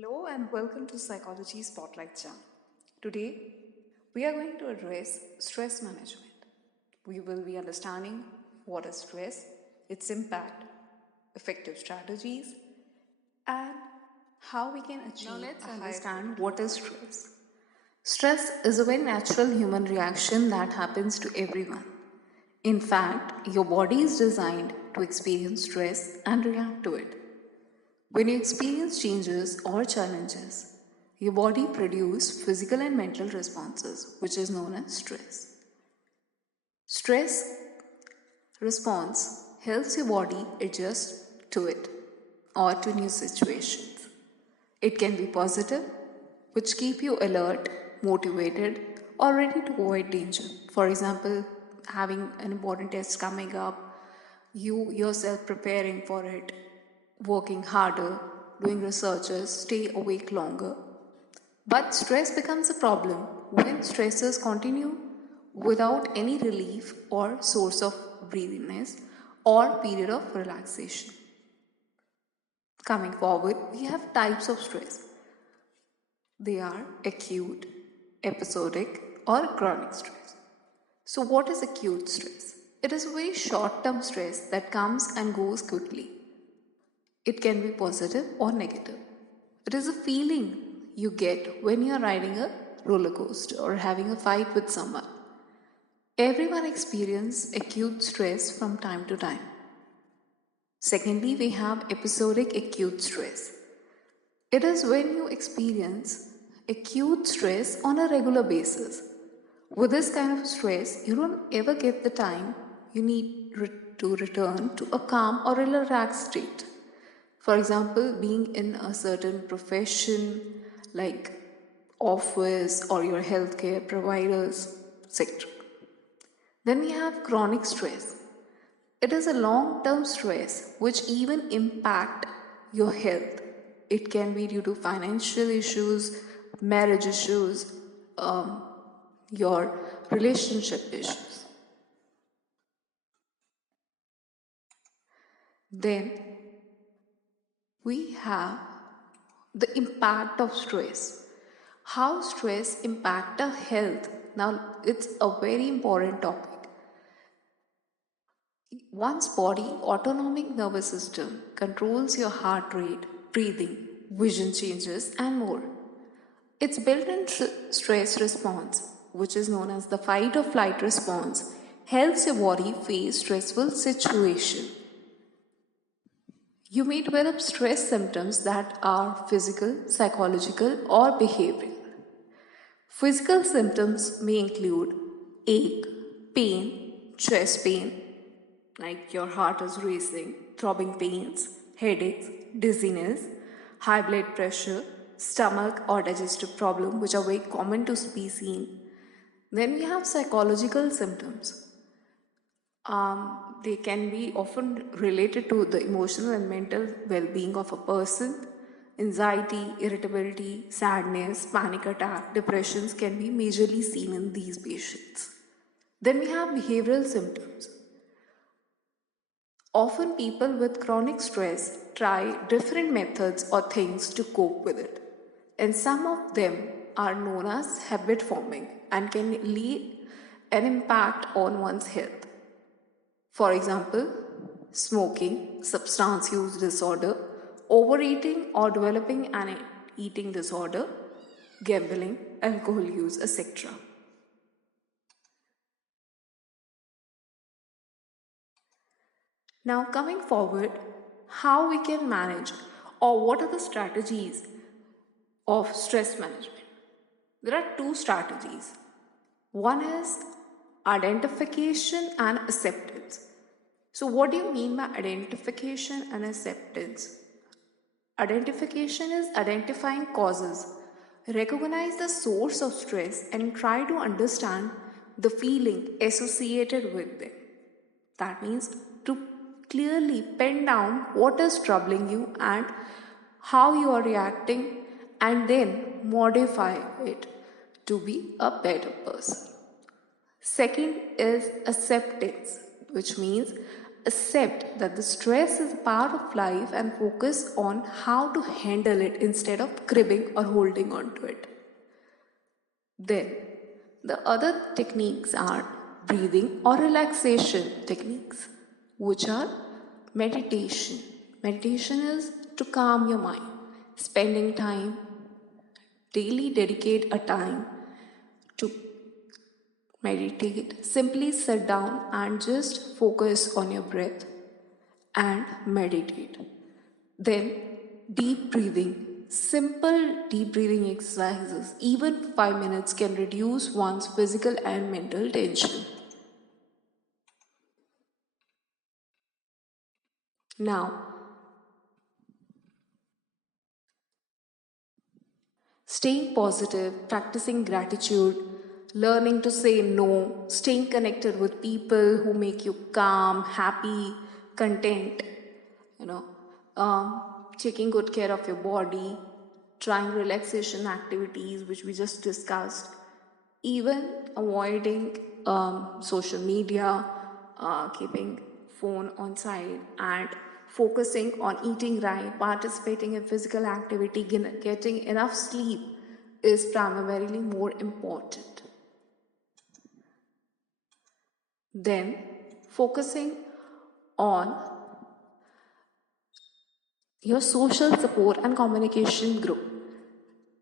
Hello and welcome to Psychology Spotlight Channel. Today, we are going to address stress management. We will be understanding what is stress, its impact, effective strategies, and how we can achieve. Now let's understand what is stress. Stress is a very natural human reaction that happens to everyone. In fact, your body is designed to experience stress and react to it. When you experience changes or challenges, your body produces physical and mental responses, which is known as stress. Stress response helps your body adjust to it or to new situations. It can be positive, which keep you alert, motivated, or ready to avoid danger. For example, having an important test coming up, you yourself preparing for it, working harder, doing researches, stay awake longer. But stress becomes a problem when stressors continue without any relief or source of breathingness or period of relaxation. Coming forward, we have types of stress. They are acute, episodic, or chronic stress. So, what is acute stress? It is a very short term stress that comes and goes quickly. It can be positive or negative. It is a feeling you get when you are riding a roller coaster or having a fight with someone. Everyone experiences acute stress from time to time. Secondly, we have episodic acute stress. It is when you experience acute stress on a regular basis. With this kind of stress, you don't ever get the time you need to return to a calm or a relaxed state. For example, being in a certain profession like office or your healthcare providers sector. Then we have chronic stress. It is a long-term stress which even impact your health. It can be due to financial issues, marriage issues, your relationship issues. Then we have the impact of stress. How stress impact our health. Now it's a very important topic. One's body autonomic nervous system controls your heart rate, breathing, vision changes, and more. Its built-in stress response, which is known as the fight or flight response, helps your body face stressful situation. You may develop stress symptoms that are physical, psychological, or behavioral. Physical symptoms may include ache, pain, chest pain, like your heart is racing, throbbing pains, headaches, dizziness, high blood pressure, stomach or digestive problem, which are very common to be seen. Then we have psychological symptoms. They can be often related to the emotional and mental well-being of a person. Anxiety, irritability, sadness, panic attack, depressions can be majorly seen in these patients. Then we have behavioral symptoms. Often people with chronic stress try different methods or things to cope with it, and some of them are known as habit forming and can lead an impact on one's health. For example, smoking, substance use disorder, overeating or developing an eating disorder, gambling, alcohol use, etc. Now, coming forward, how we can manage or what are the strategies of stress management? There are two strategies. One is identification and acceptance. So, what do you mean by identification and acceptance? Identification is identifying causes, recognize the source of stress, and try to understand the feeling associated with them. That means to clearly pen down what is troubling you and how you are reacting, and then modify it to be a better person. Second is acceptance, which means Accept that the stress is a part of life and focus on how to handle it instead of cribbing or holding on to it. Then, the other techniques are breathing or relaxation techniques, which are meditation. Meditation is to calm your mind, spending time, daily dedicate a time to meditate. Simply sit down and just focus on your breath and meditate. Then, deep breathing. Simple deep breathing exercises, even 5 minutes, can reduce one's physical and mental tension. Now, staying positive, practicing gratitude, learning to say no, staying connected with people who make you calm, happy, content, you know, taking good care of your body, trying relaxation activities, which we just discussed, even avoiding social media, keeping phone on side, and focusing on eating right, participating in physical activity, getting enough sleep is primarily more important. Then focusing on your social support and communication group.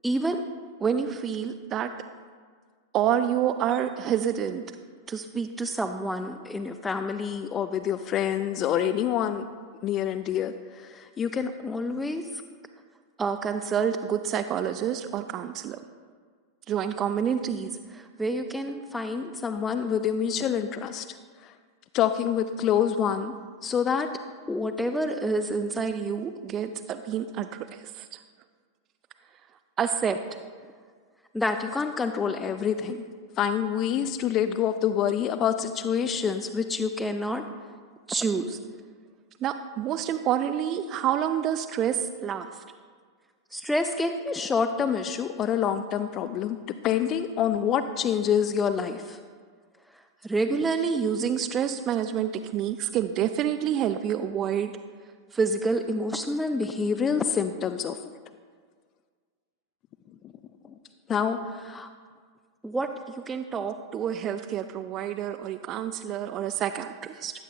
Even when you feel that or you are hesitant to speak to someone in your family or with your friends or anyone near and dear, you can always consult a good psychologist or counselor. Join communities where you can find someone with your mutual interest, talking with close one so that whatever is inside you gets been addressed. Accept that you can't control everything. Find ways to let go of the worry about situations which you cannot choose. Now, most importantly, how long does stress last? Stress can be a short term issue or a long term problem depending on what changes your life. Regularly using stress management techniques can definitely help you avoid physical, emotional, and behavioral symptoms of it. Now, what you can talk to a healthcare provider or a counselor or a psychiatrist.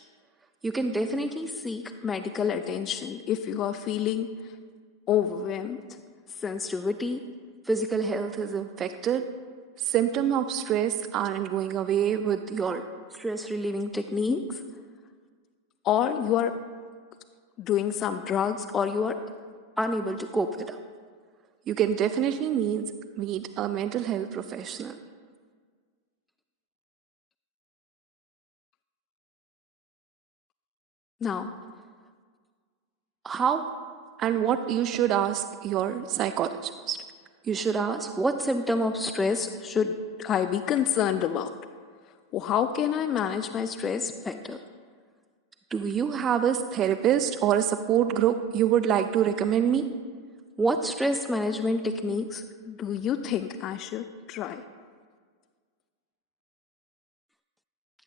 You can definitely seek medical attention if you are feeling overwhelmed, sensitivity, physical health is affected, symptoms of stress aren't going away with your stress relieving techniques, or you are doing some drugs or you are unable to cope with it. You can definitely meet a mental health professional. Now, how and what you should ask your psychologist. You should ask, what symptom of stress should I be concerned about? How can I manage my stress better? Do you have a therapist or a support group you would like to recommend me? What stress management techniques do you think I should try?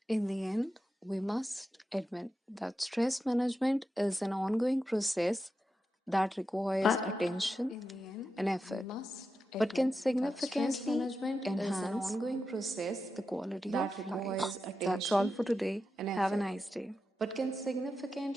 In the end, we must admit that stress management is an ongoing process that requires But attention in the end, and we effort, must but can admit that stress significantly management is an enhance ongoing process the quality that of life. requires That's all attention for today. and Have a effort, nice day. but can significantly